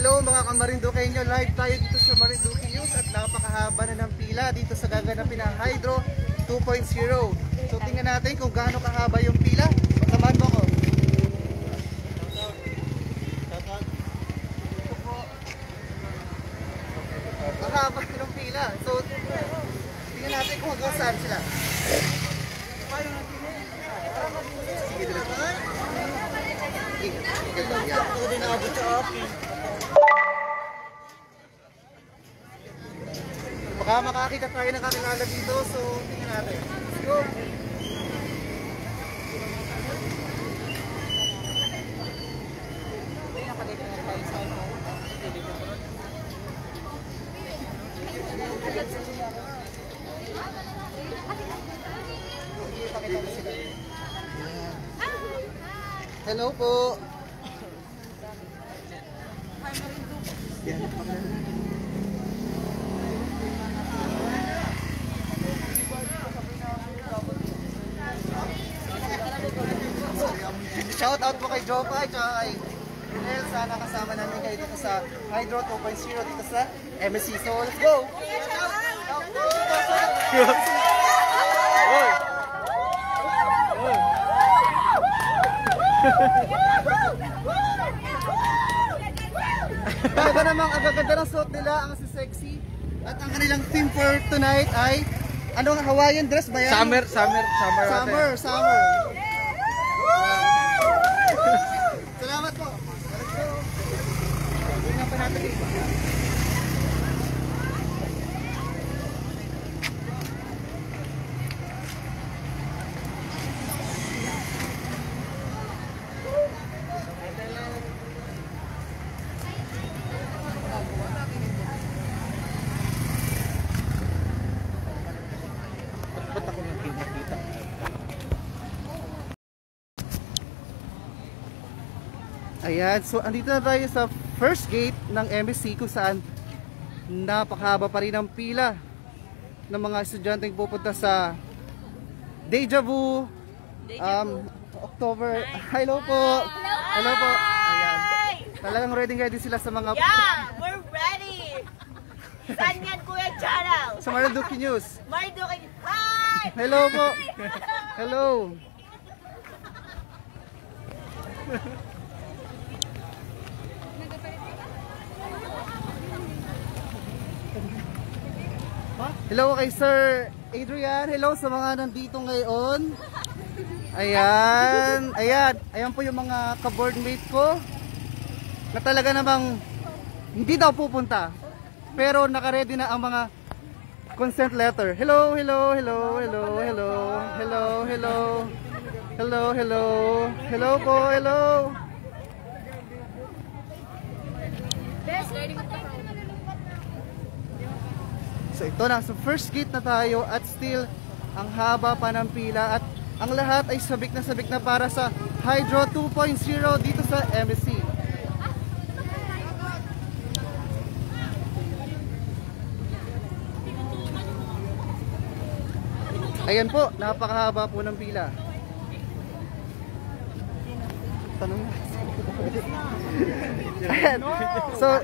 Hello mga ka-Marinduqueño, live tayo dito sa Marinduque News at napakahaba na ng pila dito sa gaganapin ng Hydro 2.0. So tingnan natin kung gaano kahaba yung pila. Samahan mo ko. Ang haba ng pila. So tingnan natin kung hanggang saan sila. Sige, dito. Ito din naabot sa akin. Baka makakita tayo ng kakilala dito, so tingnan natin. Let's go! Hello po! Shout out po kay Jopa at kay Renel. Sana kasama namin kayo dito sa Hydro 2.0 dito sa MSC. So let's go! Talaga namang agad-agad ng suot nila, ang sexy. At ang kanilang theme for tonight ay anong Hawaiian dress ba yan? Summer. Salamat po. Tingnan pa natin dito. Ayan, so andito na tayo sa first gate ng MSC kung saan napakahaba pa rin ang pila ng mga estudyanteng pupunta sa Deja Vu October. Hello po! Hello po! Ayan. Talagang ready sila sa mga... Yeah! We're ready! Saan yan, Kuya Channel? Sa Marinduque News. Marinduque News. Hi! Hello po! Hello! Hello kay Sir Adrian. Hello sa mga nandito ngayon. Ayan. Ayan po yung mga ka-boardmate ko na talaga namang hindi daw pupunta. Pero naka-ready na ang mga consent letter. Hello po, hello. So ito na, so first gate na tayo at still ang haba pa ng pila at ang lahat ay sabik na para sa Hydro 2.0 dito sa MSC. Ayan po, napakahaba po ng pila. Tanong na. Ayan. So,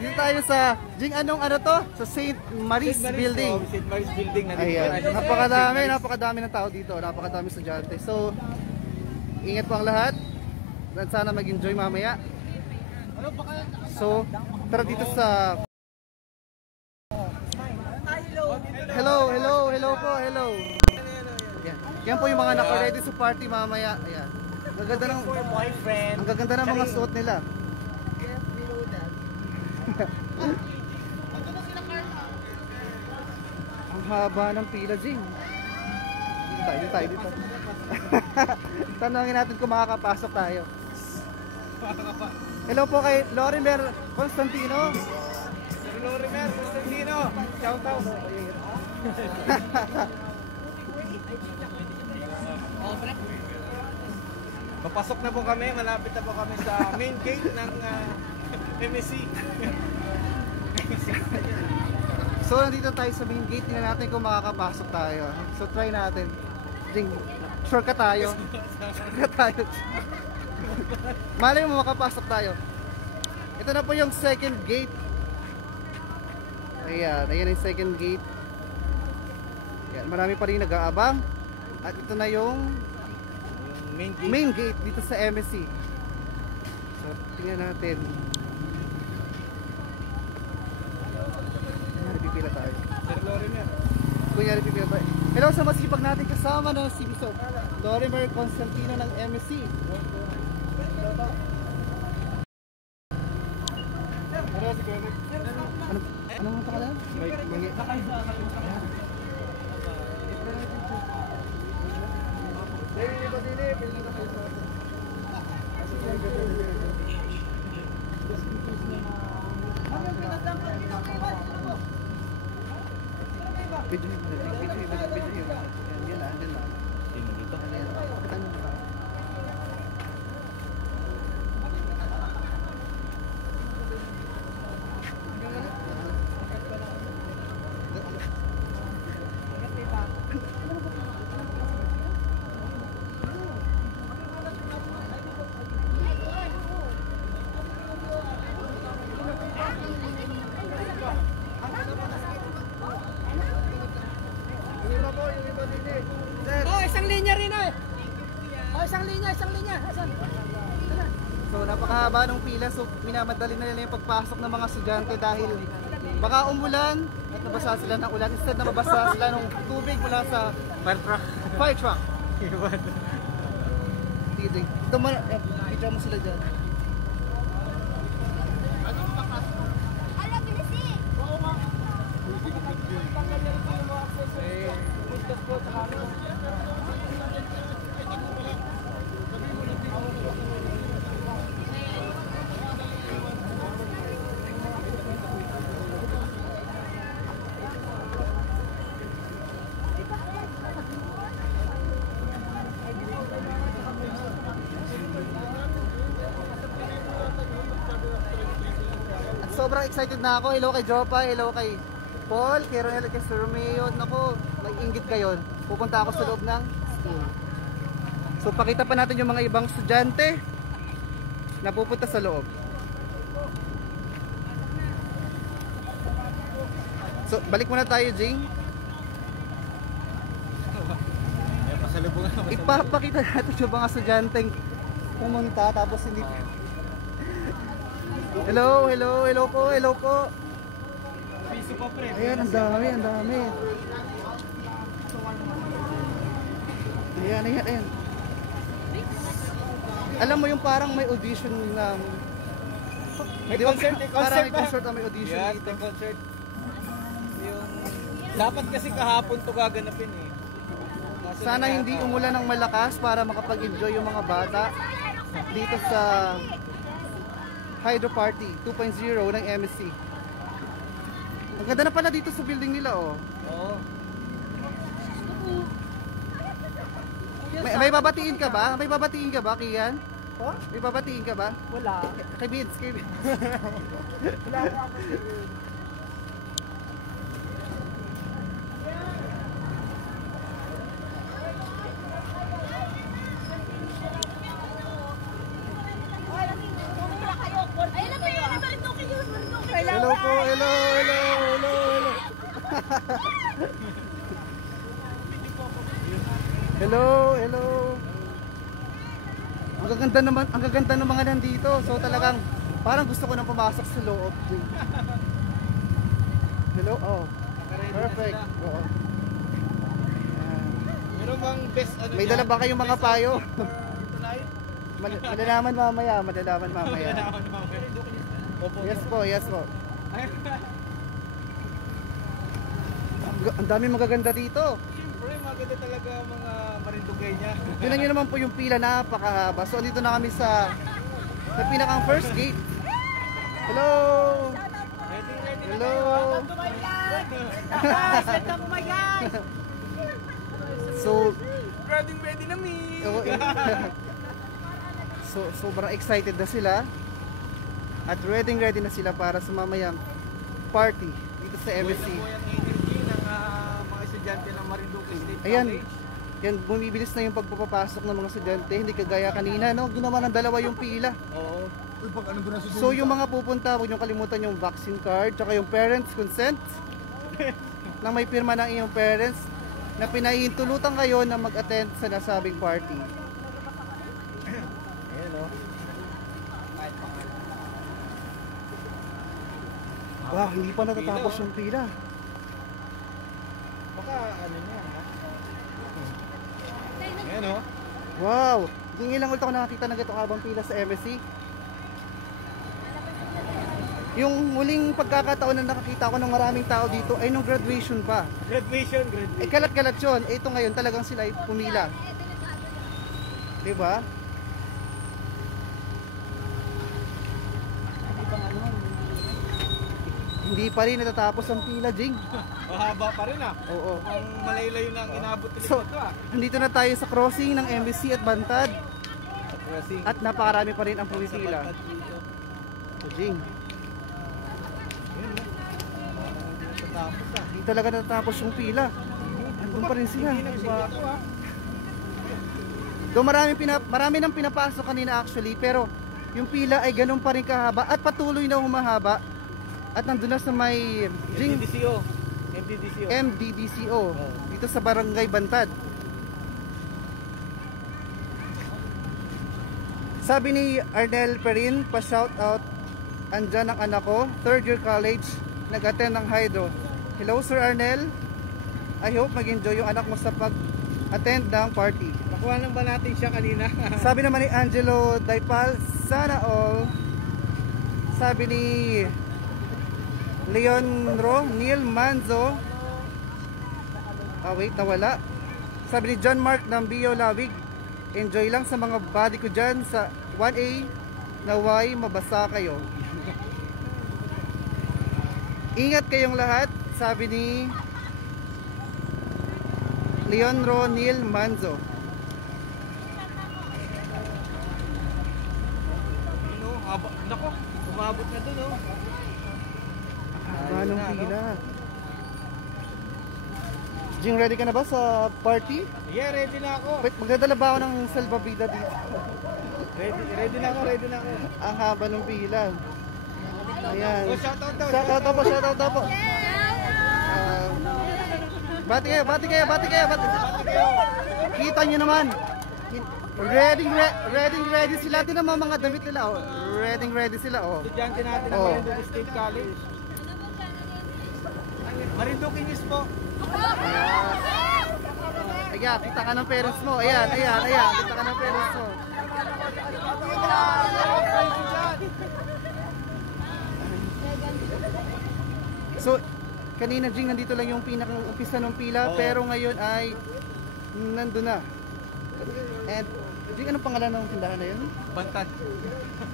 dito tayo sa ano to? Sa St. Mary's Building. St. Mary's Building. Ayan. Napakadami ng tao dito. Napakadami estudyante. So, ingat po ang lahat. At sana mag-enjoy mamaya. So, tara dito sa... Hello po. Yan po yung mga naka-ready sa party mamaya. Ayan. Ang gaganda ng mga suot nila. Ang haba ng pila, Jing. Dito tayo. Tanungin natin kung makakapasok tayo. Hello po kay Lorimer Constantino. Shout out. Papasok na po kami, malapit na po kami sa main gate ng MSC. So nandito tayo sa main gate, tingnan natin kung makakapasok tayo. So try natin. Shortcut tayo. Malay mo makapasok tayo. Ito na po yung second gate. Ayan, ayan yung second gate. Ayan, marami pa rin nag-aabang. At ito na yung Yung main gate dito sa MSC. So, tingnan natin. Ayan, pipila tayo. Sir Lorimer. Kunyari pipila tayo. Hello sa masipag natin kasama na si Mr. Lorimer Constantino ng MSC. Ano mo ka lang? Oh, isang linya rin eh. Oh, isang linya. Asan? So napakahaba ng pila, so minamadali na nila yung pagpasok ng mga estudyante dahil baka umulan at nabasa sila ng ulan. Instead na mabasa sila ng tubig mula sa fire truck. Ito mo, picture mo sila dyan. Ala, bilisi! At sobrang excited na ako. Hello kay Jopa, hello kay Paul, kay Ronel, kay Sir Romeo. Naku, may inggit kayo. Pupunta ako sa loob ng school. So pakita pa natin yung mga ibang estudyante na pupunta sa loob. So balik muna tayo, Jing. Pasalubungan ako. Ipapakita natin yung mga estudyanteng pumunta tapos hindi. Hello po. Piso pa pre. Ayan, ang dami. Ayan. Alam mo yung parang may audition na May di ba? concert, Parang may ba? concert na may audition Yes, dito. may concert. Yung dapat kasi kahapon to gaganapin eh. Kaso Sana nangyari- hindi umulan ng malakas para makapag-enjoy yung mga bata dito sa Hydro Party 2.0 ng MSC. Ang ganda na pala dito sa building nila, oh. Oo. May babatiin ka ba? Kian? Oh? May babatiin ka ba? Wala. Kay Vince. Wala ako. Ayun na ba yun? Marindukin yun! Marindukin! Hello po, hello. Hello. Ang gaganda ng mga nandito. So talagang parang gusto ko nang pumasok sa loob. Hello. Oh. Nakaready na Perfect. sila. Oo. Ayan. Meron bang best ano May dyan? dala ba kayong mga Best payo? for tonight? Malalaman mamaya. Nalaman mamaya. Opo. Yes po. Ang dami magaganda dito. Siyempre, maganda talaga ang mga marindugay niya. Tingnan nyo naman po yung pila, napakahaba. So andito na kami sa pinakang first gate. Hello! Ready Hello! Welcome to my guys! So, Ready na me! oo, so sobrang excited na sila. At ready na sila para sa mamayang party dito sa MSC. Buhay ang energy ng mga estudyante ng Marinduque State Ayan. College. Yan, bumibilis na yung pagpapasok ng mga estudyante, hindi kagaya kanina, no? Ginawa ng dalawa yung pila. Oo. So yung mga pupunta, huwag niyong kalimutan yung vaccine card, tsaka yung parents consent na may pirma ng iyong parents na pinahihintulutan kayo na mag-attend sa nasabing party. Ayan o. Wow, hindi pa natatapos yung pila. Baka ano niya, ha? Ayan o. Wow! Hindi lang ulit ako nakakita ng ganito habang pila sa MSC. Yung muling pagkakataon na nakakita ko ng maraming tao dito ay nung graduation pa. Graduation. Eh kalat-kalat yun. Eh, ito ngayon talagang sila ay pumila. Diba? Hindi pa rin natatapos ang pila, Jing. Mahaba pa rin ah. Oo. Ang malaylayo na ang inabot nila So, dito ah. nandito na tayo sa crossing ng MBC at Bantad. Kasi At napakarami pa rin ang pumipila. So, Jing, tapos ah. hindi talaga natatapos yung pila. Andun pa rin sila. Hindi nagbago ah. Doon marami nang pinapasok kanina actually, pero yung pila ay ganun pa rin kahaba at patuloy na humahaba. At nandun na sa may Jing, MDDCO. MDDCO dito sa Barangay Bantad. Sabi ni Arnel Perin, pa-shout out, andyan ang anak ko, third year college, nag-attend ng hydro. Hello Sir Arnel, I hope mag-enjoy yung anak mo sa pag-attend ng party. Nakuha lang ba natin siya kanina? Sabi naman ni Angelo Daipal, sana all. Sabi ni Leon Neil Manzo, wait, nawala. Sabi ni John Mark ng Bio Lawig, enjoy lang sa mga body ko dyan sa 1A, naway mabasa kayo. Ingat kayong lahat, sabi ni Leon Neil Manzo. Ano, haba. Nako, umabot na dun oh. Anong pila? Jing, ready ka na ba sa party? Yeah, ready na ako. Wait, magdadala ba ako ng salbabida dito? Ready na ako. Ang haba ng pila. Ayan. Oh, shoutout daw. Shoutout daw po. Bati kayo. Kita nyo naman. Ready sila. Tingnan mo mga damit nila. Oh. Ready sila. Oh. Estudyante natin ng Oh. Marinduque State College. Marinduque News po. Ayan, kita ka ng parents mo. Ayan. Kita ka ng parents mo. So, kanina Jing, nandito lang yung pinakang umpisa ng pila, Oo. pero ngayon ay nandun na. And, Jing, anong pangalan ng tindahan na yun? Bantad.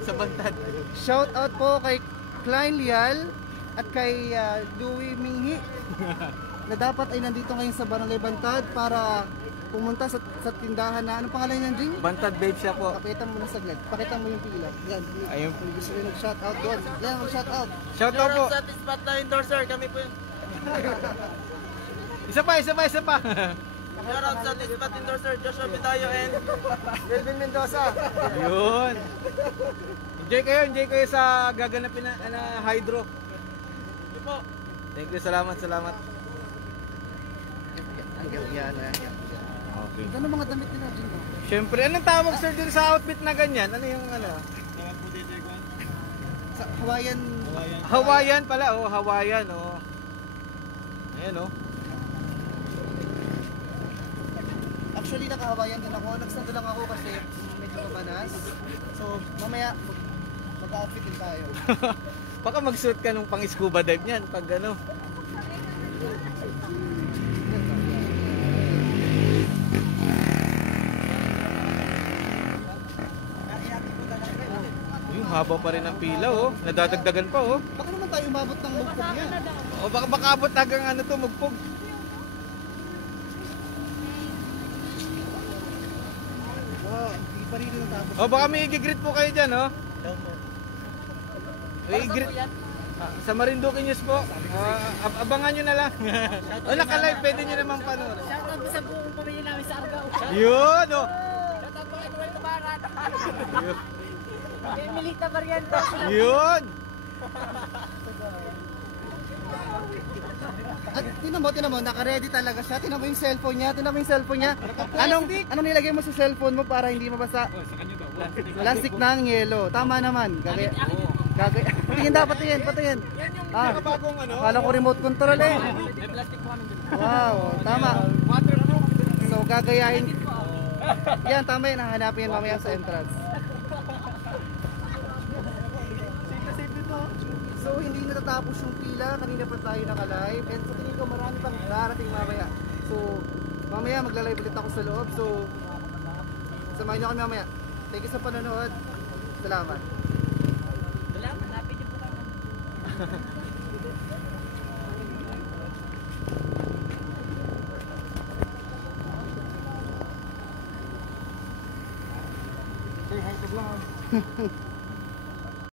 Sa Bantad. Shout out po kay Klein Lial at kay Louie Minghi na dapat ay nandito ngayon sa Barangay Bantad para pumunta sa tindahan na, anong pangalan niyan, Jing? Bantad Babe siya po. Pakita mo na saglit. Pakita mo yung pila. Yan. Ayun. Kung gusto nyo nag-shout out doon. Yan, mag-shout out. Shoutout po. Satisfied na endorser, kami po yun. Isa pa. Shoutout sa Satisfied endorser, Joshua Bitayo and Melvin Mendoza. Yun. Enjoy kayo sa gaganapin na hydro. Hindi po. Thank you, salamat. Yan. Okay. Ano mga damit nila, Jing? Siyempre, anong tawag sir dun sa outfit na ganyan? Ano yung ano? Sa Hawaiian. Hawaiian pala, oh, Hawaiian, oh. Ayan, oh. Actually, naka-Hawaiian din ako. Nagsando lang ako kasi medyo mabanas. So, mamaya mag-outfit din tayo. Baka mag-suit ka nung pang-scuba dive niyan pag ano. Yung haba pa rin ang pila, oh. Nadadagdagan pa, oh. Baka naman tayo umabot ng mugpog niya. O baka abot hanggang ano to, magpog. Wow, hindi pa rin natapos. O baka may i-greet po kayo dyan, oh. I-greet. Sa Marinduque News po. Abangan nyo na lang. O naka-live, pwede nyo naman panood. Shoutout sa buong pamilya namin sa Argao. Yun, oh. Shoutout po kay Noel Tabaran. Kay Milita Barrientos. Yun. At tinan mo, naka-ready talaga siya. Tinan mo yung cellphone niya, Anong nilagay mo sa cellphone mo para hindi mabasa? Plastic ng yelo. Tama naman. Tingin dapat, patingin. Bagong ano? Kala ko remote control eh. Wow, tama. So gagayahin. Yan, tama yan. Hahanapin yan mamaya sa entrance. So hindi natatapos yung pila. Kanina pa tayo naka-live. And sa tingin ko marami pang darating mamaya. So mamaya magla-live ulit ako sa loob. So samahin nyo kami mamaya. Thank you sa panonood. Salamat. Salamat, napin niyo po kami. Say hi to vlog.